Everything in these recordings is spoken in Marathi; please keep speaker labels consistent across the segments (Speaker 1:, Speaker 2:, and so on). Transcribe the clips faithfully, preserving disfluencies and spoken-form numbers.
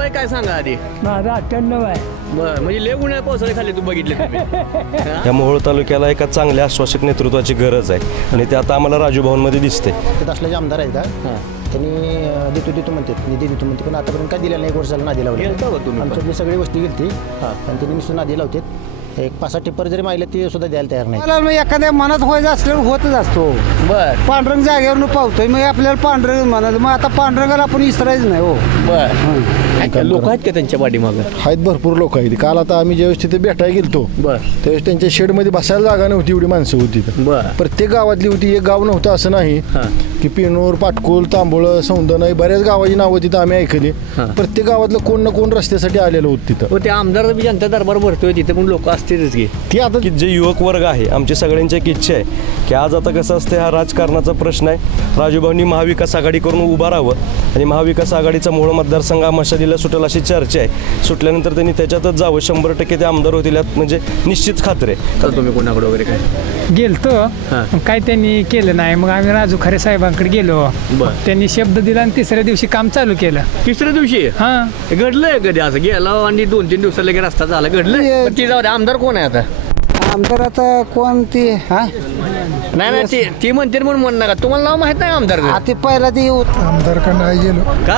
Speaker 1: वय काय सांगा आधी?
Speaker 2: माझं अठ्ठ्याण्णव आहे.
Speaker 1: बर, म्हणजे लय उन्हाळ्या पावसाळे खाली तू बघितले तुम्ही.
Speaker 3: या मोहोळ तालुक्याला एका चांगल्या आश्वासक नेतृत्वाची गरज आहे आणि ते आता आम्हाला राजू भवनमध्ये दिसते.
Speaker 4: तिथं असल्याचे आमदार आहेत का त्यांनी अं, देतो देतो म्हणतात निधी देतो म्हणते पण आतापर्यंत काय दिलेलं नाही. एक वर्षाला नादी लावली
Speaker 1: गेलता का तुम्ही पण?
Speaker 4: आमच्यातली सगळी गोष्टी गेलती आणि त्यांनी नुसतं नादी लावतात. एक पाच सात टिप्पर जरी मागले ते सुद्धा द्यायला तयार नाही.
Speaker 2: मला मग एखाद्या मनात व्हायचं असल्यावर होतच असतो.
Speaker 1: बर
Speaker 2: पांढरंग जागेवर पावतोय मग आपल्याला पांढरंग म्हणाल मग आता पांढरंगाला आपण विसरायचं नाही. हो
Speaker 1: बर, लोक आहेत का त्यांच्या पाठीमागं?
Speaker 5: आहेत भरपूर लोक आहेत. काल आता आम्ही ज्यावेळेस तिथे भेटायला गेलतो
Speaker 1: बर
Speaker 5: त्यावेळेस त्यांच्या शेडमध्ये बसायला जागा नव्हती, एवढी माणसं होती.
Speaker 1: बर
Speaker 5: प्रत्येक गावातली होती, एक गाव नव्हतं असं नाही की पेनूर, पाटकुल, तांबोळ, सौंदनई बऱ्याच गावाची नावं तिथं आम्ही ऐकली. प्रत्येक गावातलं कोण ना कोण रस्त्यासाठी आलेलं होतं तिथं.
Speaker 1: हो, ते आमदार बी जनता दरबार भरतोय तिथे पण लोक असतीलच की.
Speaker 5: ती आता
Speaker 3: की जे युवक वर्ग आहे आमची सगळ्यांची एक इच्छा आहे की आज आता कसं असते, हा राजकारणाचा प्रश्न आहे. राजूभाऊंनी महाविकास आघाडी करून उभा राहावं आणि महाविकास आघाडीचा मोहोळ मतदारसंघ मशालीला सुटेल अशी चर्चा आहे. सुटल्यानंतर त्यांनी त्याच्यातच जावं, शंभर टक्के ते आमदार होतील यात म्हणजे निश्चित खात्री आहे.
Speaker 1: तर तुम्ही कोणाकडे वगैरे काय
Speaker 2: गेलतो मग काय त्यांनी केलं नाही. मग आम्ही राजू खरे साहेबांकडे गेलो.
Speaker 1: बरं.
Speaker 2: त्यांनी शब्द दिला आणि तिसऱ्या दिवशी काम चालू केलं.
Speaker 1: तिसऱ्या दिवशी
Speaker 2: हा
Speaker 1: घडलंय कधी असं गेला आणि दोन तीन दिवसाला लगेच रस्ता झाला घडलंय? पण ती जाऊ दे, आमदार कोण आहे आता?
Speaker 2: आमदार आता कोण ती हा
Speaker 1: नाही नाही ती ती म्हणते म्हणून म्हण नका. तुम्हाला नाव माहित नाही आमदार
Speaker 2: ते पहिला ती
Speaker 5: आमदार का नाही गेलो.
Speaker 1: का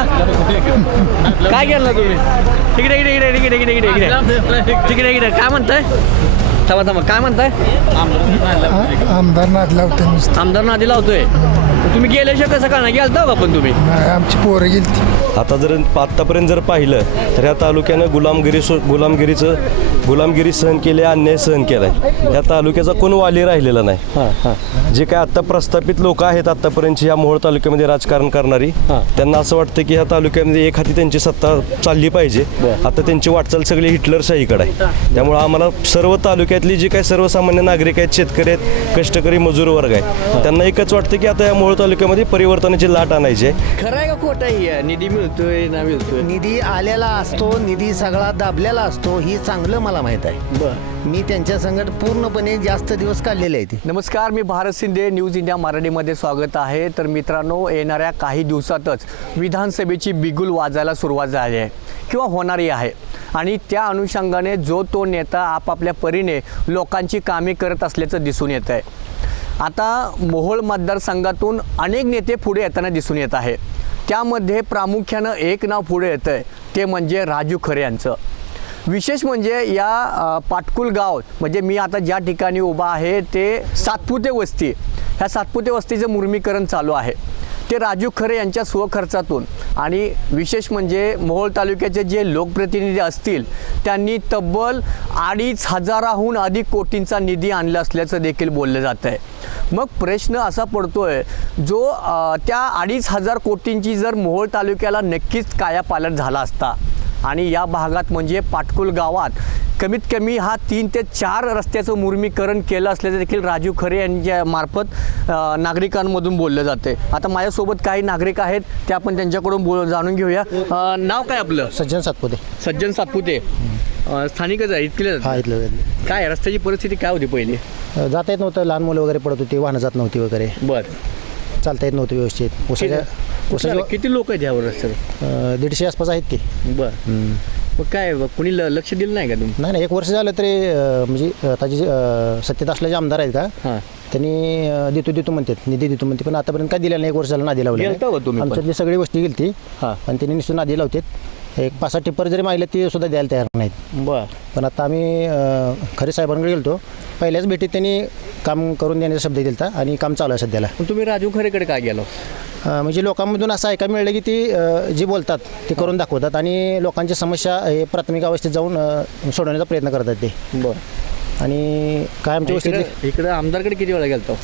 Speaker 1: काय केलं तुम्ही? तिकडे इकडे इकडे इकडे इकडे इकडे इकडे तिकडे इकडे काय म्हणताय? थांबा थांबा काय म्हणताय?
Speaker 5: आमदार नाद लावते नुसतं.
Speaker 1: आमदार नादी लावतोय. तुम्ही गेल्याशिवाय कसं का नाही गेलता का पण तुम्ही?
Speaker 5: नाही, आमची पोरं गेली.
Speaker 3: आता जर आत्तापर्यंत जर पाहिलं तर ह्या तालुक्यानं गुलामगिरी सो गुलामगिरीचं गुलामगिरी सहन केली, अन्याय सहन केला आहे. ह्या तालुक्याचा कोण वाली राहिलेला नाही. जे काय आत्ता प्रस्थापित लोक आहेत आत्तापर्यंतची ह्या मोहोळ तालुक्यामध्ये राजकारण करणारी, त्यांना असं वाटतं की ह्या तालुक्यामध्ये एक हाती त्यांची सत्ता चालली पाहिजे. आता त्यांची वाटचाल सगळी हिटलरशाहीकडे आहे. त्यामुळं आम्हाला सर्व तालुक्यातली जी काही सर्वसामान्य नागरिक आहेत, शेतकरी आहेत, कष्टकरी मजूर वर्ग आहे, त्यांना एकच वाटतं की आता या मोहोळ तालुक्यामध्ये परिवर्तनाची लाट आणायची आहे.
Speaker 1: खरं आहे का खोटं आहे? निधी मिळतोय ना मिळतोय?
Speaker 4: निधी आलेला असतो, निधी सगळा दाबलेला असतो, ही चांगलं मला माहीत आहे.
Speaker 1: बर,
Speaker 4: मी त्यांच्या संगत पूर्णपणे जास्त दिवस काढलेले आहेत.
Speaker 1: नमस्कार, मी भारत शिंदे, न्यूज इंडिया मराठीमध्ये स्वागत आहे. तर मित्रांनो, येणाऱ्या काही दिवसातच विधानसभेची बिगुल वाजायला सुरुवात झाली आहे किंवा होणारी आहे आणि त्या अनुषंगाने जो तो नेता आपापल्या परीने लोकांची कामे करत असल्याचं दिसून येत आहे. आता मोहोळ मतदारसंघातून अनेक नेते पुढे येताना दिसून येत आहे. त्यामध्ये प्रामुख्यानं एक नाव पुढे येतं आहे, ते म्हणजे राजू खरे यांचं. विशेष म्हणजे या पाटकुल गाव, म्हणजे मी आता ज्या ठिकाणी उभा आहे ते सातपुते वस्ती, ह्या सातपुते वस्तीचं मुर्मीकरण चालू आहे. ते राजू खरे यांच्या स्वखर्चातून आणि विशेष म्हणजे मोहोळ तालुक्याचे जे लोकप्रतिनिधी असतील त्यांनी तब्बल अडीच हजाराहून अधिक कोटींचा निधी आणला असल्याचं देखील बोललं जात आहे. मग प्रश्न असा पडतोय, जो त्या अडीच हजार कोटींची जर मोहोळ तालुक्याला नक्कीच कायापालट झाला असता आणि या भागात म्हणजे पाटकुल गावात कमीत कमी हा तीन ते चार रस्त्याचं मुर्मीकरण केलं असल्याचं देखील राजू खरे यांच्या मार्फत नागरिकांमधून बोललं जाते. आता माझ्यासोबत काही नागरिक आहेत, ते आपण त्यांच्याकडून बोल जाणून घेऊया. अ, नाव काय आपलं?
Speaker 4: सज्जन सातपुते.
Speaker 1: सज्जन सातपुते. अ, स्थानिकच आहे इथले?
Speaker 4: हा, इथलं
Speaker 1: काय रस्त्याची परिस्थिती काय होती पहिली?
Speaker 4: जाता येत नव्हतं, लहान मुलं वगैरे पडत होती, वाहनं जात नव्हती वगैरे,
Speaker 1: बरं.
Speaker 4: चालता येत नव्हतं व्यवस्थित. उसाच्या
Speaker 1: कुठल्या- किती लोक आहेत यावर रस्त्यावर?
Speaker 4: अं, दीडशे आसपास आहेत की.
Speaker 1: बरं. मग काय कुणी ल- लक्ष दिलं नाही का तुम्ही?
Speaker 4: नाही नाही, एक वर्ष झालं तरी अं, म्हणजे आता जे अं, सत्तेत असल्याचे आमदार आहेत का
Speaker 1: हां.
Speaker 4: त्यांनी अं, देतो देतो म्हणतात, निधी देतो म्हणते पण आतापर्यंत काय दिलेलं नाही. एक वर्ष झालं नादी लावली.
Speaker 1: गेलता का तुम्ही पण?
Speaker 4: आमच्यातली सगळी गोष्टी गेलती
Speaker 1: हां.
Speaker 4: आणि त्यांनी नुसतं नादी लावतात. एक पाच सात टिप्पर जरी मागले ते सुद्धा द्यायला तयार नाहीत.
Speaker 1: बरं.
Speaker 4: पण आता आम्ही अं, खरे साहेबांकडे गेलतो. पहिल्याच भेटीत त्यांनी काम करून देण्याचा शब्द दिला आणि काम चालू आहे सध्याला.
Speaker 1: मग तुम्ही राजू खरेकडे काय गेलो?
Speaker 4: अं, म्हणजे लोकांमधून असं ऐकायला मिळलं की ती अं, जी बोलतात ते करून दाखवतात आणि लोकांची समस्या हे प्राथमिक अवस्थेत जाऊन अं, सोडवण्याचा प्रयत्न करतात ते.
Speaker 1: बरं.
Speaker 4: आणि काय आमच्या
Speaker 1: इकडे
Speaker 4: गोष्टीतली
Speaker 1: इकडे आमदारकडे किती वेळा गेलतो?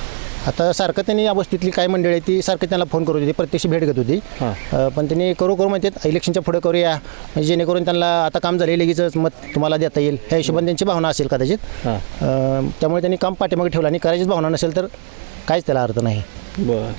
Speaker 4: आता सारखं त्यांनी या गोष्टीतली काय मंडळी आहे ती सारखं त्यांना फोन करत होती, प्रत्यक्ष भेट घेत होती.
Speaker 1: हां.
Speaker 4: अं, पण त्यांनी करू करू म्हणतात इलेक्शनच्या पुढे करूया, म्हणजे जेणेकरून त्यांना आता काम झाले लगेचच मत तुम्हाला देता येईल ह्या हिशोबाने त्यांची भावना असेल कदाचित.
Speaker 1: हां.
Speaker 4: अं, त्यामुळे त्यांनी काम पाठीमागे ठेवलं आणि करायचीच भावना नसेल तर काहीच त्याला अर्थ नाही.
Speaker 1: बरं.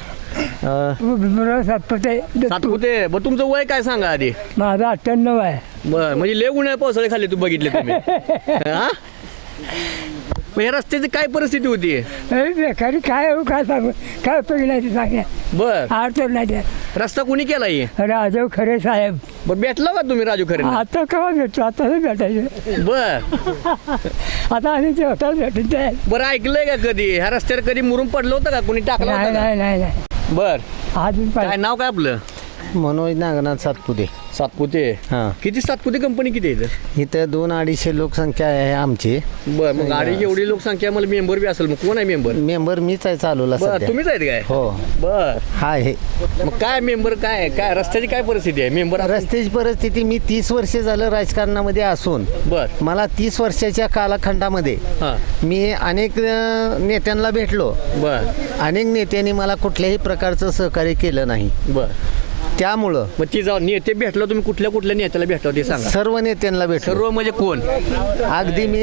Speaker 2: सातपुते
Speaker 1: सातपुते, मग तुमचं वय काय सांगा आधी?
Speaker 2: माझं अठ्ठ्याण्णव आहे.
Speaker 1: बरं, म्हणजे लय उन्हाळ्या पावसाळे खाली तू बघितले तुम्ही? हा? मग या रस्त्याची काय परिस्थिती होती?
Speaker 6: बेकारी काय हो, काय सांगू, काय उपयोग नाही ते सांगण्या
Speaker 1: बर
Speaker 6: अडचण नाही त्यात.
Speaker 1: रस्ता कुणी केलाय?
Speaker 6: राजू खरे साहेब
Speaker 1: बर भेटला का तुम्ही राजू खरे?
Speaker 6: आता केव्हा भेटतो, आता नाही भेटायचं.
Speaker 1: बर
Speaker 6: आता आम्ही ते होता भेटून ते
Speaker 1: बरं ऐकलंय का कधी ह्या रस्त्यावर कधी मुरुम पडलं होतं का? कुणी टाकलं
Speaker 6: नाही
Speaker 1: होतं का?
Speaker 6: नाही नाही नाही
Speaker 1: बर
Speaker 6: अजून
Speaker 1: काय
Speaker 6: पाहिजे.
Speaker 1: नाव काय आपलं?
Speaker 4: मनोज नागनाथ सातपुते.
Speaker 1: सातपुते.
Speaker 4: हां.
Speaker 1: किती सातपुते कंपनी किती आहे?
Speaker 4: इथं दोन अडीचशे लोकसंख्या आहे आमची.
Speaker 1: बर मग गाडी एवढी लोकसंख्या मला मेंबर बी असेल, मग कोण आहे मेंबर?
Speaker 4: मेंबर मीच आहे चालवला
Speaker 1: बर
Speaker 4: सध्या.
Speaker 1: तुम्हीच आहेत काय?
Speaker 4: हो
Speaker 1: बर
Speaker 4: हा आहे.
Speaker 1: मग काय मेंबर काय काय रस्त्याची काय परिस्थिती आहे? मेंबर
Speaker 4: रस्त्याची परिस्थिती, मी तीस वर्ष झालं राजकारणामध्ये असून
Speaker 1: बर
Speaker 4: मला तीस वर्षाच्या कालखंडामध्ये
Speaker 1: हां
Speaker 4: मी अनेक अ, नेत्यांना भेटलो.
Speaker 1: बर
Speaker 4: अनेक नेत्यांनी मला कुठल्याही प्रकारचं सहकार्य केलं नाही.
Speaker 1: बर
Speaker 4: त्यामुळं
Speaker 1: मग ती जाऊन नेते भेटलो तुम्ही, कुठल्या कुठल्या नेत्याला भेटलो ते सांगा.
Speaker 4: सर्व नेत्यांना भेटलो.
Speaker 1: सर्व म्हणजे कोण?
Speaker 4: अगदी मी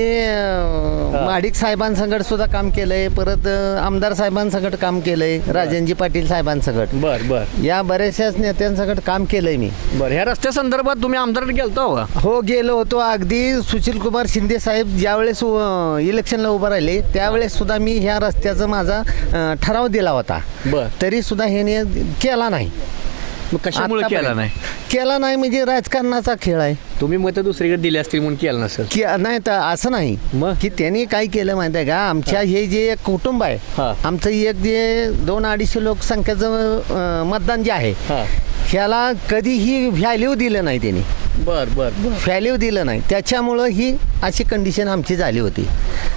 Speaker 4: अ, महाडिक साहेबांसंगत सुद्धा काम केलंय, परत अ, आमदार साहेबांसंगत काम केलंय, राजनजी पाटील साहेबांसंगत,
Speaker 1: बर बर
Speaker 4: या बऱ्याचशाच नेत्यांसंगत काम केलंय मी.
Speaker 1: बर ह्या रस्त्या संदर्भात तुम्ही आमदाराकडे गेलतो का?
Speaker 4: हो गेलो होतो. अगदी सुशील कुमार शिंदे साहेब ज्यावेळेस अ, इलेक्शनला उभं राहिले त्यावेळेस सुद्धा मी ह्या रस्त्याचा माझा अ, ठराव दिला होता.
Speaker 1: बर
Speaker 4: तरी सुद्धा ह्याने केला नाही.
Speaker 1: मग कशामुळे केला
Speaker 4: आत्तापर्यंत.
Speaker 1: नाही?
Speaker 4: केला नाही म्हणजे राजकारणाचा खेळ आहे
Speaker 1: तुम्ही मत दुसरीकडे दिली असतील म्हणून केलं नसेल.
Speaker 4: की नाही तर असं नाही
Speaker 1: मग?
Speaker 4: की त्यांनी काय केलं माहिती आहे का, आमच्या हे जे एक कुटुंब
Speaker 1: हा.
Speaker 4: आहे, आमचं एक जे दोन अडीचशे लोकसंख्येचं अं, मतदान जे आहे
Speaker 1: हां
Speaker 4: ह्याला कधीही व्हॅल्यू दिलं नाही त्यांनी.
Speaker 1: बर बर
Speaker 4: व्हॅल्यू दिलं नाही, त्याच्यामुळं ही अशी कंडिशन आमची झाली होती.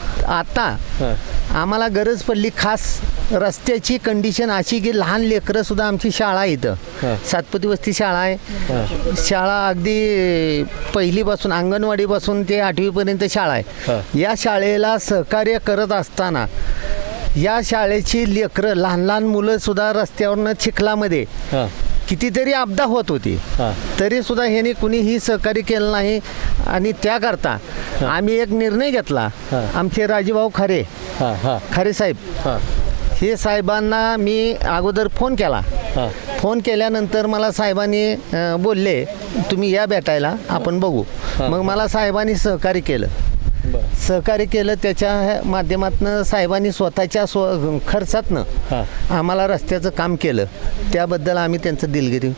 Speaker 4: आता
Speaker 1: हां
Speaker 4: आम्हाला गरज पडली खास रस्त्याची कंडिशन अशी की लहान लेकरं सुद्धा आमची शाळा आहे
Speaker 1: हा.
Speaker 4: इथं सातपुती वस्ती शाळा आहे. शाळा अगदी पहिलीपासून अंगणवाडीपासून ते आठवीपर्यंत शाळा
Speaker 1: हा.
Speaker 4: आहे. या शाळेला सहकार्य करत असताना या शाळेची लेकरं लहान लहान मुलं सुद्धा रस्त्यावरनं चिखलामध्ये
Speaker 1: हां
Speaker 4: कितीतरी अपदा होत होती,
Speaker 1: हां
Speaker 4: तरी सुद्धा ह्याने कुणीही सहकार्य केलं नाही. आणि त्याकरता आम्ही एक निर्णय घेतला.
Speaker 1: हा.
Speaker 4: आमचे राजूभाऊ खरे
Speaker 1: हां हां
Speaker 4: खरे साहेब
Speaker 1: हां
Speaker 4: हे साहेबांना मी अगोदर फोन केला.
Speaker 1: हां
Speaker 4: फोन केल्यानंतर मला साहेबांनी अं, बोलले तुम्ही या भेटायला आपण बघू. मग मला साहेबांनी सहकार्य केलं.
Speaker 1: बर
Speaker 4: सहकार्य केलं त्याच्या माध्यमातून साहेबांनी स्वतःच्या स्व खर्चातनं
Speaker 1: हां
Speaker 4: आम्हाला रस्त्याचं काम केलं. त्याबद्दल आम्ही त्यांचं दिलगिरी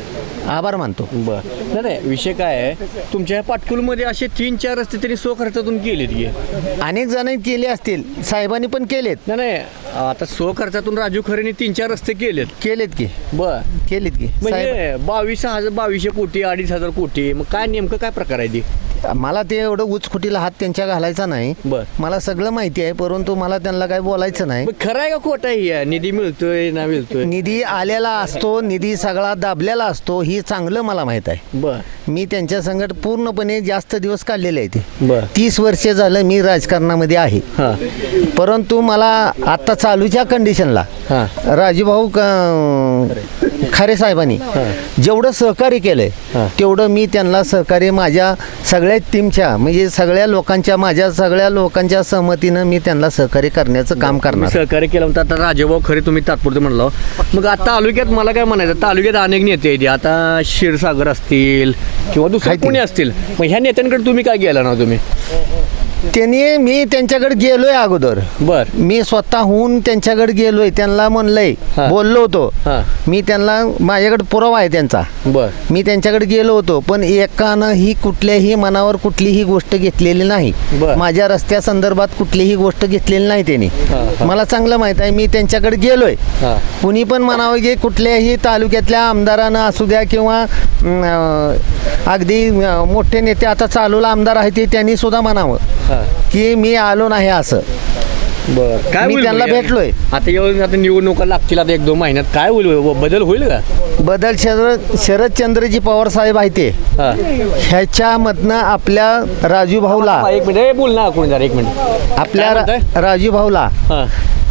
Speaker 4: आभार मानतो.
Speaker 1: बर नाही नाही विषय काय आहे, तुमच्या ह्या पाटकुलमध्ये असे तीन चार रस्ते तरी स्वखर्चातून केलेत की?
Speaker 4: अनेक जणांनी केले असतील, साहेबांनी पण केलेत.
Speaker 1: नाही नाही आता स्वखर्चातून राजू खरेने तीन चार रस्ते केलेत.
Speaker 4: केलेत की
Speaker 1: बर
Speaker 4: केलेत की साहेब.
Speaker 1: म्हणजे बावीस हजार बावीसशे कोटी अडीच हजार कोटी, मग काय नेमकं काय प्रकार आहे ते?
Speaker 4: मला ते एवढं उचखुटीला हात त्यांच्या घालायचा नाही.
Speaker 1: बर
Speaker 4: मला सगळं माहिती आहे, परंतु मला त्यांना काय बोलायचं नाही.
Speaker 1: मग खरं आहे का खोटं आहे हे? निधी मिळतोय ना मिळतोय?
Speaker 4: निधी आलेला असतो, निधी सगळा दाबलेला असतो, ही चांगलं मला माहित आहे.
Speaker 1: बर
Speaker 4: मी त्यांच्या संगत पूर्णपणे जास्त दिवस काढलेले आहेत.
Speaker 1: बर
Speaker 4: तीस वर्ष झालं मी राजकारणामध्ये आहे.
Speaker 1: हां
Speaker 4: परंतु मला आता चालूच्या कंडिशनला
Speaker 1: हां
Speaker 4: राजूभाऊ क- खरे साहेबांनी जेवढं सहकार्य केलंय
Speaker 1: हां.
Speaker 4: तेवढं मी त्यांना सहकार्य माझ्या सगळ्या टीमच्या म्हणजे सगळ्या लोकांच्या माझ्या सगळ्या लोकांच्या सहमतीनं मी त्यांना सहकार्य करण्याचं काम
Speaker 1: तुम्ही
Speaker 4: करणार.
Speaker 1: सहकार्य केलं म्हणता आता राजेभाऊ खरे तुम्ही तात्पुरते म्हणलो. मग आता तालुक्यात मला काय म्हणायचं, तालुक्यात अनेक नेते आहेत. आता क्षीरसागर असतील किंवा दुसरे
Speaker 4: आहेत.
Speaker 1: कोणी असतील, मग ह्या नेत्यांकडे तुम्ही काय गेला ना तुम्ही?
Speaker 4: त्यांनी मी त्यांच्याकडे गेलोय अगोदर.
Speaker 1: बर
Speaker 4: मी स्वतःहून त्यांच्याकडे गेलोय, त्यांना म्हणलंय,
Speaker 1: हां.
Speaker 4: बोललो होतो.
Speaker 1: हां
Speaker 4: मी त्यांना माझ्याकडे पुरावा आहे त्यांचा.
Speaker 1: बर
Speaker 4: मी त्यांच्याकडे गेलो होतो, पण एकानं ही कुठल्याही मनावर कुठलीही गोष्ट घेतलेली नाही.
Speaker 1: बर.
Speaker 4: माझ्या रस्त्या संदर्भात कुठलीही गोष्ट घेतलेली नाही त्यांनी.
Speaker 1: हां, हां.
Speaker 4: मला चांगलं माहित आहे, मी त्यांच्याकडे गेलोय.
Speaker 1: हां
Speaker 4: कुणी पण म्हणावं की कुठल्याही तालुक्यातल्या आमदारानं असू द्या किंवा अं, अगदी अं, मोठे नेते आता चालूला आमदार आहेत ते त्यांनी सुद्धा म्हणावं
Speaker 1: हां
Speaker 4: की मी आलो नाही असं.
Speaker 1: बर काय
Speaker 4: मी
Speaker 1: होईल
Speaker 4: त्यांना
Speaker 1: मग या-
Speaker 4: भेटलोय.
Speaker 1: आता येऊन आता निवडणुका लागतील आता एक दोन महिन्यात, काय होईल बदल होईल का?
Speaker 4: बदल शरद शरदचंद्रजी पवार साहेब आहेत ते,
Speaker 1: हां
Speaker 4: ह्याच्यामधनं आपल्या राजूभाऊला
Speaker 1: एक मिनिट हे बोल ना कोणी जरा एक मिनिट
Speaker 4: आपल्या
Speaker 1: काय
Speaker 4: रा- राजूभाऊला
Speaker 1: हां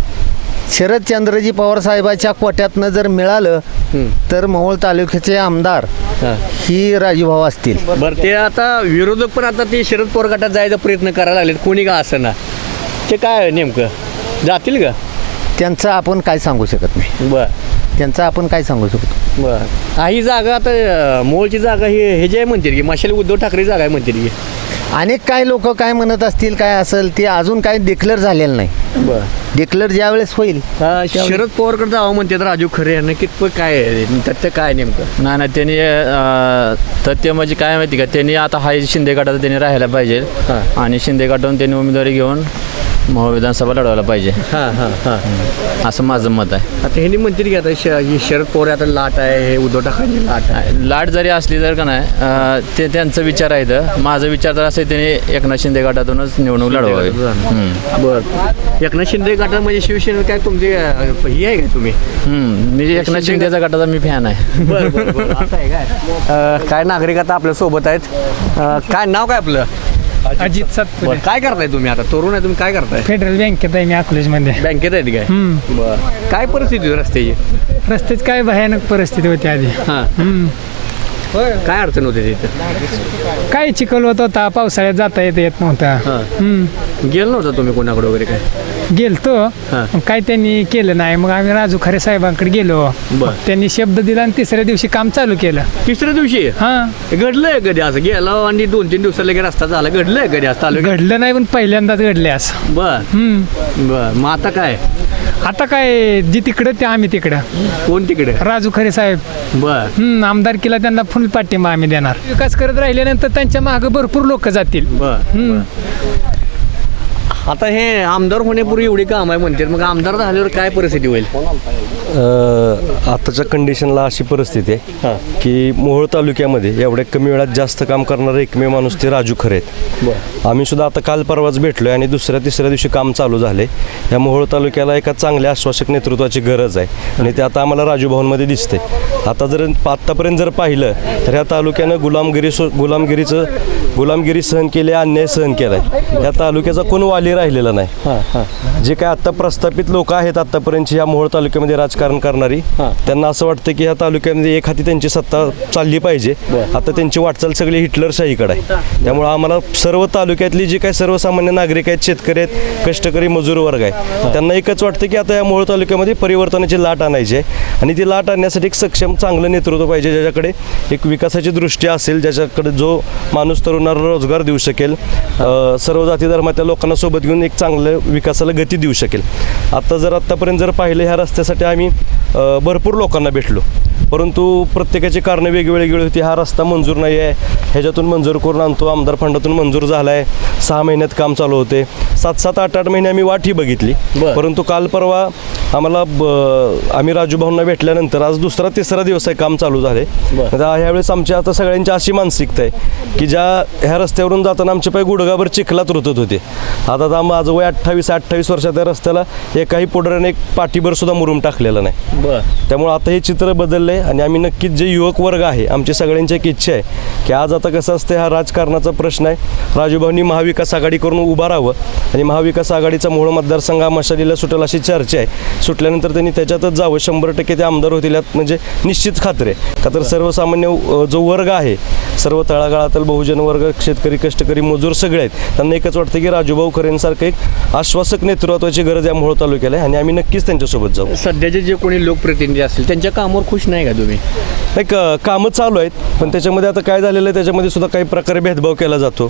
Speaker 4: शरदचंद्रजी पवार साहेबाच्या कोट्यातनं जर मिळालं
Speaker 1: हं.
Speaker 4: तर मोहोळ तालुक्याचे आमदार
Speaker 1: हां
Speaker 4: ही राजूभाऊ असतील.
Speaker 1: बरं ते आता विरोधक पण आता ते शरद पवार गटात जायचा प्रयत्न करायला लागलेत, कोणी का असं ना, ते काय नेमकं जातील का?
Speaker 4: त्यांचं आपण काय सांगू शकत नाही.
Speaker 1: बर
Speaker 4: त्यांचं आपण काय सांगू शकतो.
Speaker 1: बर हा, ही जागा आता अं, मोहोळची जागा ही हे जे म्हणतील की मशाल उद्धव ठाकरे जागा आहे म्हणतील की
Speaker 4: अनेक काय लोक काय म्हणत असतील काय असेल ते अजून काय डिक्लेअर झालेलं नाही.
Speaker 1: बरं
Speaker 4: डिक्लेअर ज्या वेळेस होईल
Speaker 1: शरद पवारकडे जावं म्हणते तर राजू खरे यांना कितपत काय आहे तथ्य काय नेमकं.
Speaker 7: नाही नाही त्यांनी अं, तथ्य म्हणजे काय माहिती का, त्यांनी आता हा शिंदे गटात त्यांनी राहायला पाहिजे आणि शिंदे गटातून त्यांनी उमेदवारी घेऊन महा विधानसभा लढवायला पाहिजे,
Speaker 1: हां हां हां
Speaker 7: असं माझं मत आहे.
Speaker 1: आता ह्यांनी म्हणतील की आता श- ही शरद पवार आता लाट आहे, हे उद्धव ठाकरेंची लाट आहे.
Speaker 7: लाट जरी असली तर का नाही अं, ते त्यांचा विचार आहे. तर माझा विचार तर असं आहे, त्यांनी एकनाथ शिंदे गटातूनच निवडणूक लढवावी. हम्म.
Speaker 1: बरं एकनाथ शिंदे गटात म्हणजे शिवसेना काय तुमचे अं, ही आहे का तुम्ही.
Speaker 7: हम्म. म्हणजे एकनाथ शिंदेचा गटाचा मी फॅन आहे.
Speaker 1: बरं बरं बरं असं आहे काय. अं, काय नागरिक आता आपल्या सोबत आहेत. अं, काय नाव काय आपलं.
Speaker 6: अजित सातपुते
Speaker 1: बरं काय करताय तुम्ही आता तरुण आहे तुम्ही काय करताय.
Speaker 6: फेडरल बँकेत आहे मी अकलूजमध्ये.
Speaker 1: बँकेत आहेत काय.
Speaker 6: हम्म.
Speaker 1: बरं काय परिस्थिती होती रस्त्याची.
Speaker 6: रस्त्याची काय भयानक परिस्थिती होती आधी.
Speaker 1: हां
Speaker 6: हम्म.
Speaker 1: काय अडचण होती तिथं.
Speaker 6: काय चिखल होत होता, पावसाळ्यात जाता येत येत नव्हता. हम्म.
Speaker 1: गेलं नव्हतं तुम्ही कोणाकडे वगैरे काय.
Speaker 6: गेलतो
Speaker 1: हां.
Speaker 6: मग काय त्यांनी केलं नाही. मग आम्ही राजू खरे साहेबांकडे गेलो.
Speaker 1: बरं.
Speaker 6: त्यांनी शब्द दिला आणि तिसऱ्या दिवशी काम चालू केलं.
Speaker 1: तिसऱ्या दिवशी
Speaker 6: हा
Speaker 1: घडलंय कधी असं गेलं आणि दोन तीन दिवसाला लगेच रस्ता झाला घडलंय कधी असं चालू.
Speaker 6: घडलं नाही पण पहिल्यांदाच घडले असं.
Speaker 1: बर
Speaker 6: हम्म.
Speaker 1: बर मग आता काय
Speaker 6: आता काय जी तिकडं ते आम्ही तिकडं.
Speaker 1: कोण तिकडे.
Speaker 6: राजू खरे साहेब
Speaker 1: बर
Speaker 6: हम्म. आमदारकीला त्यांना फुल पाठिंबा आम्ही देणार. विकास करत राहिल्यानंतर त्यांच्या मागं भरपूर लोक जातील.
Speaker 1: बर
Speaker 6: हम्म.
Speaker 1: आता हे आमदार होण्यापूर्वी एवढी काम आहे म्हणतात मग आमदार झाल्यावर काय परिस्थिती होईल.
Speaker 3: अ, आताच्या कंडिशनला अशी परिस्थिती आहे की मोहोळ तालुक्यामध्ये एवढ्या कमी वेळात जास्त काम करणारा एकमेव माणूस ते राजू खरे आहेत. आम्ही सुद्धा आता काल परवाच भेटलोय आणि दुसऱ्या तिसऱ्या दिवशी काम चालू झाले. या मोहोळ तालुक्याला एका चांगल्या आश्वासक नेतृत्वाची गरज आहे आणि ते आता आम्हाला राजू भवनमध्ये दिसते. आता जर आत्तापर्यंत जर पाहिलं तर ह्या तालुक्यानं गुलामगिरी सो गुलामगिरीचं गुलामगिरी सहन केली, अन्याय सहन केला आहे. या तालुक्याचा कोण वाली राहिलेला नाही. जे काय आत्ता प्रस्थापित लोक आहेत आत्तापर्यंतची या मोहोळ तालुक्यामध्ये राजकारण करणारी, त्यांना असं वाटतं की ह्या तालुक्यामध्ये एक हाती त्यांची सत्ता चालली पाहिजे. आता त्यांची वाटचाल सगळी हिटलरशाहीकडे आहे. त्यामुळं आम्हाला सर्व तालुक्यातली जी काही सर्वसामान्य नागरिक आहेत, शेतकरी आहेत, कष्टकरी मजूर वर्ग आहे, त्यांना एकच वाटतं की आता या मोहोळ तालुक्यामध्ये परिवर्तनाची लाट आणायची आहे आणि ती लाट आणण्यासाठी एक सक्षम चांगलं नेतृत्व पाहिजे, ज्याच्याकडे एक विकासाची दृष्टी असेल, ज्याच्याकडे जो माणूस तरुणाला रोजगार देऊ शकेल, अ, सर्व जाती धर्मातल्या लोकांना सोबत घेऊन एक चांगलं विकासाला गती देऊ शकेल. आता जर आत्तापर्यंत जर पाहिलं ह्या रस्त्यासाठी आम्ही अ, भरपूर लोकांना भेटलो, परंतु प्रत्येकाची कारणं वेगवेगळी होती. हा रस्ता मंजूर नाही आहे, ह्याच्यातून मंजूर करून आणतो, आमदार फंडातून मंजूर झाला आहे, सहा महिन्यात काम चालू होते. सात सात आठ आठ महिने आम्ही वाटही बघितली, परंतु काल परवा आम्हाला ब- आम्ही राजू भाऊंना भेटल्यानंतर आज दुसरा तिसरा दिवस आहे काम चालू झाले. आता ह्यावेळेस आमची आता सगळ्यांची अशी मानसिकता आहे की ज्या ह्या रस्त्यावरून जाताना आमचे पाय गुडघाभर चिखलात रुतत होते. आता आता माझं वय अठ्ठावीस अठ्ठावीस वर्षात त्या रस्त्याला एकाही पुढाऱ्याने एक पाठीभर सुद्धा मुरुम टाकलेला नाही. त्यामुळे आता हे चित्र बदललं आहे आणि आम्ही नक्कीच जे युवक वर्ग आहे आमची सगळ्यांची एक इच्छा आहे की आज आता कसं असतं, हा राजकारणाचा प्रश्न आहे. राजूभाऊंनी महाविकास आघाडी करून उभा राहावं आणि महाविकास आघाडीचा मोहोळ मतदारसंघ मशालीला सुटेल अशी चर्चा आहे. सुटल्यानंतर त्यांनी त्याच्यातच जावं, शंभर टक्के ते आमदार होतील यात म्हणजे निश्चित खात्री आहे. का तर सर्वसामान्य अ, जो वर्ग आहे, सर्व तळागाळातील बहुजन वर्ग, शेतकरी, कष्टकरी, मजूर सगळे आहेत, त्यांना एकच वाटतं की राजूभाऊ खरेंसारखं एक आश्वासक नेतृत्वाची गरज या मोहोळ तालुक्याला आहे आणि आम्ही नक्कीच त्यांच्यासोबत जाऊ.
Speaker 1: सध्याचे जे कोणी लोकप्रतिनिधी असतील त्यांच्या कामावर खुश नाही का तुम्ही.
Speaker 3: एक अ, कामं चालू आहेत, पण त्याच्यामध्ये आता काय झालेलं आहे, त्याच्यामध्ये सुद्धा काही प्रकारे भेदभाव केला जातो.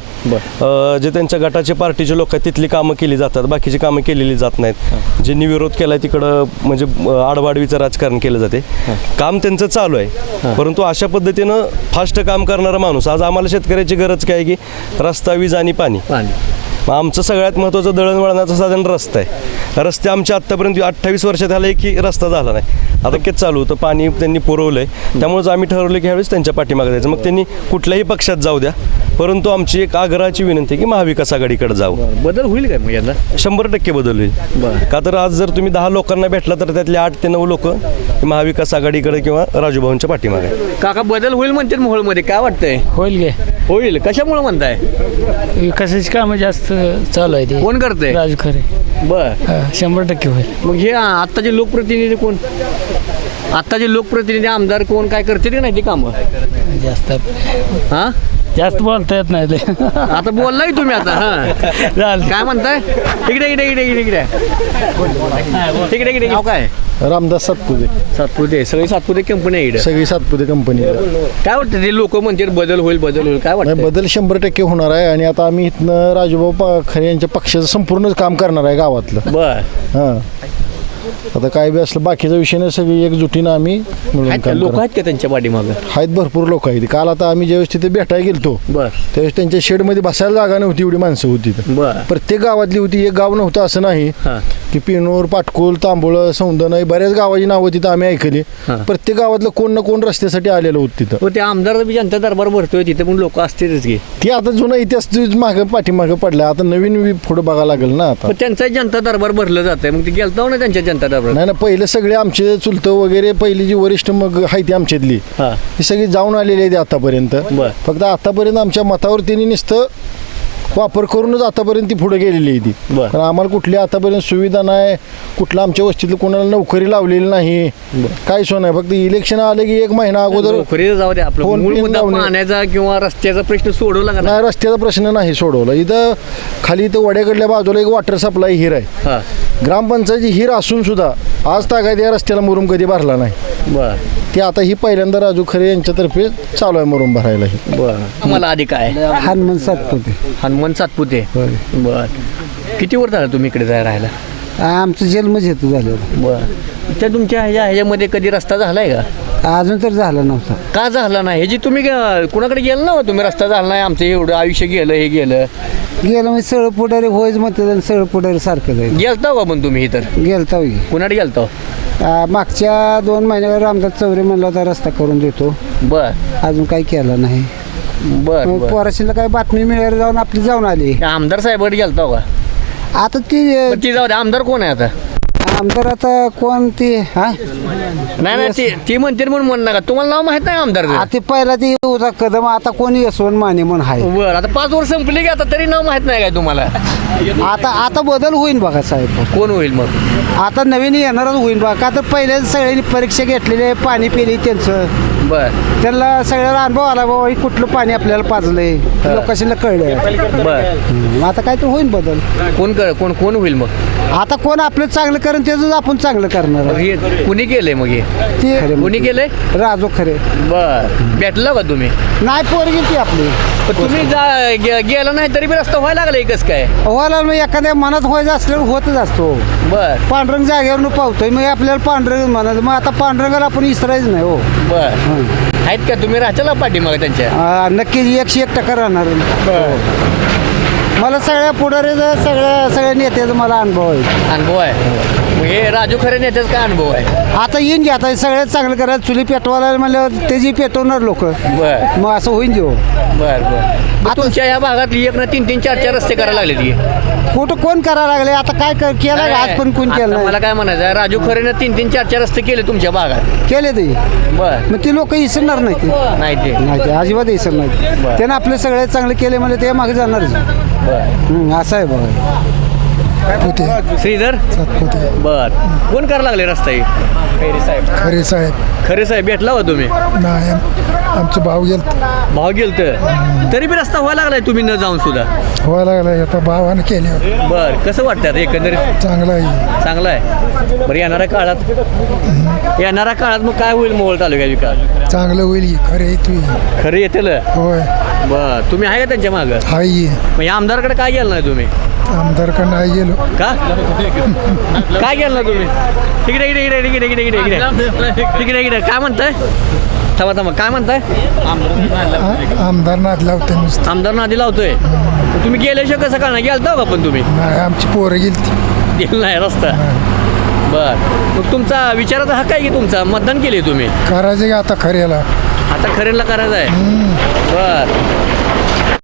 Speaker 3: अ, जे त्यांच्या गटाचे पार्टीचे लोक आहेत तिथली कामं केली जातात, बाकीची कामं केलेली जात नाहीत. जे विरोध केला आहे तिकडं म्हणजे अ, आडवाडवीचं राजकारण केलं जाते. काम त्यांचं चालू आहे, परंतु अशा पद्धतीनं फास्ट काम करणारा माणूस, आज आम्हाला शेतकऱ्याची गरज काय की रस्ता, वीज आणि पाणी.
Speaker 1: पाणी
Speaker 3: मग आमचं सगळ्यात महत्त्वाचं दळणवळणाचं साधन रस्ता आहे. रस्ते आमच्या आत्तापर्यंत अठ्ठावीस वर्षात झालं आहे की रस्ता झाला नाही. आता किती चालू होतं, पाणी त्यांनी पुरवलं आहे, त्यामुळेच आम्ही ठरवलं की ह्यावेळेस त्यांच्या पाठीमागे जायचं. मग त्यांनी कुठल्याही पक्षात जाऊ द्या, परंतु आमची एक आग्रहाची विनंती आहे की महाविकास आघाडीकडे जावं.
Speaker 1: बदल होईल काय मग यंदा.
Speaker 3: शंभर टक्के बदल होईल. का तर आज जर तुम्ही दहा लोकांना भेटला तर त्यातले आठ ते नऊ लोक महाविकास आघाडीकडे किंवा राजूभाऊंच्या पाठीमागे.
Speaker 1: काका बदल होईल म्हणतात मोहोळमध्ये, काय वाटतंय.
Speaker 6: होईल गे
Speaker 1: होईल कशामुळे म्हणताय.
Speaker 6: विकासाची कामं जास्त चालू आहे ते.
Speaker 1: कोण करते.
Speaker 6: राजू खरे.
Speaker 1: बर
Speaker 6: शंभर टक्के होईल.
Speaker 1: मग हे आत्ताचे लोकप्रतिनिधी कोण, आत्ताचे लोकप्रतिनिधी आमदार कोण काय करते की नाही ती कामं.
Speaker 6: जास्त
Speaker 1: हां
Speaker 8: जास्त बोलता येत नाही ते
Speaker 1: आता बोललाय तुम्ही आता हा काय म्हणताय इकडे इकडे इकडे इकडे इकडे इकडे इकडे नाव काय
Speaker 5: रामदास सातपुते
Speaker 1: सातपुते सगळी सातपुते कंपनी आहे इकडे
Speaker 5: सगळी सातपुते कंपनी
Speaker 1: काय वाटतं ते लोक म्हणतात बदल होईल बदल होईल काय वाटतं
Speaker 5: बदल शंभर टक्के होणार आहे आणि आता आम्ही इथनं राजूभाऊ पा- खरे यांच्या पक्षाचं संपूर्ण काम करणार आहे गावातलं
Speaker 1: बर
Speaker 5: हां आता काय बी असलं बाकीच्या विषयाने सगळी एकजुटीनं आम्ही मिळून
Speaker 1: आहेत का
Speaker 5: काम
Speaker 1: लोक
Speaker 5: करणार.
Speaker 1: आहेत का त्यांच्या पाठीमागं
Speaker 5: आहेत भरपूर लोक आहेत काल आता आम्ही ज्यावेळेस तिथे भेटायला गेलतो
Speaker 1: बर
Speaker 5: त्यावेळेस त्यांच्या शेडमध्ये बसायला जागा नव्हती एवढी माणसं होती तिथं.
Speaker 1: बर
Speaker 5: प्रत्येक गावातली होती एक गाव नव्हतं असं नाही
Speaker 1: हां
Speaker 5: की पिनूर पाटकुल तांबोळ सौंदनई बऱ्याच गावाची नावं तिथं आम्ही ऐकली
Speaker 1: हां.
Speaker 5: प्रत्येक गावातलं कोण ना कोण रस्त्यासाठी आलेलं होतं तिथं
Speaker 1: हो ते आमदार बी जनता दरबार भरतोय तिथे पण लोक असतीलच की
Speaker 5: ती आता जुना इतिहास मागं पाठीमागं पडला आता नवीन वि- पुढं बघायला लागेल ना आता
Speaker 1: पण त्यांचा जनता दरबार भरलं जातंय मग ते गेलतो ना त्यांच्या जनता दरबार
Speaker 5: नाही ना पहिले सगळे आमचे चुलतं वगैरे पहिली जी वरिष्ठ मग आहे ती आमच्यातली
Speaker 1: हां
Speaker 5: ही सगळी जाऊन आलेली आहे आतापर्यंत
Speaker 1: बर.
Speaker 5: फक्त आतापर्यंत आमच्या मतावर त्यांनी नुसतं वापर करूनच आतापर्यंत ती पुढे गेलेली आहे ती
Speaker 1: बर.
Speaker 5: पण आम्हाला कुठली आतापर्यंत सुविधा नाही कुठलं आमच्या वस्तीतलं कोणाला नोकरी लावलेली नाही काही सो नाही फक्त इलेक्शन आले की एक महिना अगोदर
Speaker 1: नोकरीला जाऊ दे आपलं
Speaker 5: फोन
Speaker 1: मूळ
Speaker 5: बिन
Speaker 1: मुद्दा
Speaker 5: लावणे.
Speaker 1: पाण्याचा किंवा रस्त्याचा प्रश्न सोडवला का नाही?
Speaker 5: नाही रस्त्याचा प्रश्न नाही सोडवला इथं खाली इथं वड्याकडल्या बाजूला एक वॉटर सप्लाय हिर आहे
Speaker 1: हां
Speaker 5: ग्रामपंचायतची हिर असून सुद्धा आज तागायत या रस्त्याला मुरुम कधी भरला नाही
Speaker 1: बर
Speaker 5: ती आता ही पहिल्यांदा राजू खरे यांच्यातर्फे चालू आहे मुरुम भरायला ही
Speaker 1: बर मला आधी काय
Speaker 2: हनुमान सातपुते
Speaker 1: हनुमान सातपुते बर किती वर झालं तुम्ही इकडे जाय राहायला
Speaker 2: आमचं जन्मच हेतू झालं
Speaker 1: बर त्या तुमच्या ह्याच्या ह्याच्यामध्ये कधी रस्ता झालाय का
Speaker 2: अजून तर झालं नव्हतं
Speaker 1: का झाला नाही ह्याची तुम्ही ग- कुणाकडे गेलं ना हो? तुम्ही रस्ता झाला नाही आमचं एवढं आयुष्य गेलं हे गेलं
Speaker 2: गेलं म्हणजे सळ पुढारी होयच म्हणतात आणि सळ पुढारी सारखं जाईल
Speaker 1: गेलता का पण तुम्ही इथं
Speaker 2: गेलता होई
Speaker 1: कुणाकडे गेलता
Speaker 2: आ, मागच्या दोन महिन्यावर रामदास चौरे म्हणला होता रस्ता करून देतो
Speaker 1: बर
Speaker 2: अजून काही केलं नाही
Speaker 1: बर
Speaker 2: मग
Speaker 1: बर
Speaker 2: पोराशीला काही बातमी मिळाली जाऊन आपली जाऊन आली
Speaker 1: आमदार साहेबांकडे गेलता का
Speaker 2: आता ती
Speaker 1: पण ती जाऊ दे आमदार कोण आहे आता
Speaker 2: आमदार आता कोण ती हा
Speaker 1: नाही नाही ती ती म्हणते म्हणून म्हण नका तुम्हाला नाव माहित नाही आमदार
Speaker 2: आ, ते पहिला ती होता कदम आता कोणी यशवंत माने म्हणून आहे
Speaker 1: बर आता पाच वर्ष संपली की आता तरी नाव माहित नाही काय तुम्हाला
Speaker 2: आता आता बदल होईल बघा साहेब
Speaker 1: कोण होईल मग
Speaker 2: आता नवीन येणारच होईल बघा का तर पहिले सगळ्यांनी परीक्षा घेतलेली आहे पाणी पिली त्यांचं
Speaker 1: बर
Speaker 2: त्यांना सगळ्याला अनुभव आला बाबा हे कुठलं पाणी आपल्याला पाजलंय लोकांना कळलं
Speaker 1: बर
Speaker 2: हं, आता काय तर होईल बदल
Speaker 1: कोण कर कोण कोण होईल मग
Speaker 2: आता कोण आपलं चांगलं करेन त्याच आपण चांगलं करणार
Speaker 1: मग हे कुणी केलंय मग हे
Speaker 2: ते
Speaker 1: कुणी केलंय
Speaker 2: राजू खरे
Speaker 1: बर भेटलं का तुम्ही
Speaker 2: नाही पोरगी ती आपली
Speaker 1: पण तुम्ही जा गे- गेला नाही तरी बी रस्ता व्हायला लागला एकच काय
Speaker 2: व्हायला मग एखाद्या मनात व्हायचं असल्यावर होतच असतो
Speaker 1: बर
Speaker 2: पांढरंग जागेवर पावतोय मग आपल्याला पांढरंग म्हणायचं मग आता पांढरंगाला आपण इसरायचं नाही हो
Speaker 1: बर
Speaker 2: हं.
Speaker 1: आहेत का तुम्ही राहच्याला पाठीमागे त्यांच्या
Speaker 2: आ, नक्कीच एकशे एक टक्का राहणार मला सगळ्या पुढाऱ्याचा सगळ्या सगळ्या नेत्याचा मला अनुभव आहे
Speaker 1: अनुभव आहे मग हे राजू खरे नेत्याचा काय अनुभव आहे
Speaker 2: आता येईन घ्या आता सगळ्यात चांगलं करायला चुली पेटवायला म्हणल्यावर त्याची पेटवणार लोक
Speaker 1: बर
Speaker 2: मग असं होईन घेऊ
Speaker 1: बर बर मग तुमच्या या भागात एक ना तीन तीन चार चार रस्ते करायला लागले ती
Speaker 2: कुठं कोण करायला लागले आता काय कर- केलं का? आज पण कोण केलं
Speaker 1: मला
Speaker 2: नाही
Speaker 1: काय म्हणायचं आहे, राजू खरेनं तीन तीन चार चार रस्ते केले तुमच्या भागात
Speaker 2: केले ते
Speaker 1: बर
Speaker 2: मग ती लोक इसरणार नाही ते
Speaker 1: नाही ते
Speaker 2: नाही ते अजिबात इसरणार नाही त्यानं आपले सगळ्यात चांगले केले म्हणजे ते मागे जाणारच
Speaker 1: बर
Speaker 2: हं, असं आहे बघा
Speaker 1: श्रीधर बर कोण करायला लागले रस्ता हे? खैरे साहेब
Speaker 5: खरे साहेब
Speaker 1: खरे साहेब भेटला हो तुम्ही
Speaker 5: नाही आमचं भाव गेल
Speaker 1: भाव गेल तर तरी बी रस्ता व्हायला लागलाय तुम्ही न जाऊन सुद्धा
Speaker 5: व्हायला लागला आता भावानं केले
Speaker 1: बर कसं वाटतं आता एकंदरीत
Speaker 5: चांगला आहे
Speaker 1: चांगलं आहे बरं येणाऱ्या काळात येणाऱ्या काळात मग काय होईल मोहोळ तालुक्यात विकास
Speaker 5: चांगलं होईल खरे तू
Speaker 1: खरं येतील
Speaker 5: होय
Speaker 1: बर तुम्ही आहे का त्यांच्या मागं
Speaker 5: हाय
Speaker 1: मग या आमदारकडे काय गेलं नाही तुम्ही
Speaker 5: आमदारकडं नाही गेलो
Speaker 1: का काय गेलं ना तुम्ही तिकडे इकडे इकडे इकडे इकडे इकडे इकडे तिकडे इकडे काय म्हणताय थांबा थांबा काय म्हणताय
Speaker 5: आमदार नाद लावते नुसतं
Speaker 1: आमदार नादी लावतोय तुम्ही गेल्याशिवाय कसं का नाही गेलता का पण तुम्ही
Speaker 5: नाही आमची पोरं गेली
Speaker 1: गेलं नाही रस्ता बर मग तुमचा विचाराचा हक्क आहे की तुमचा मतदान केले तुम्ही
Speaker 5: करायचं की आता खऱ्याला
Speaker 1: आता खरेला करायचं आहे बर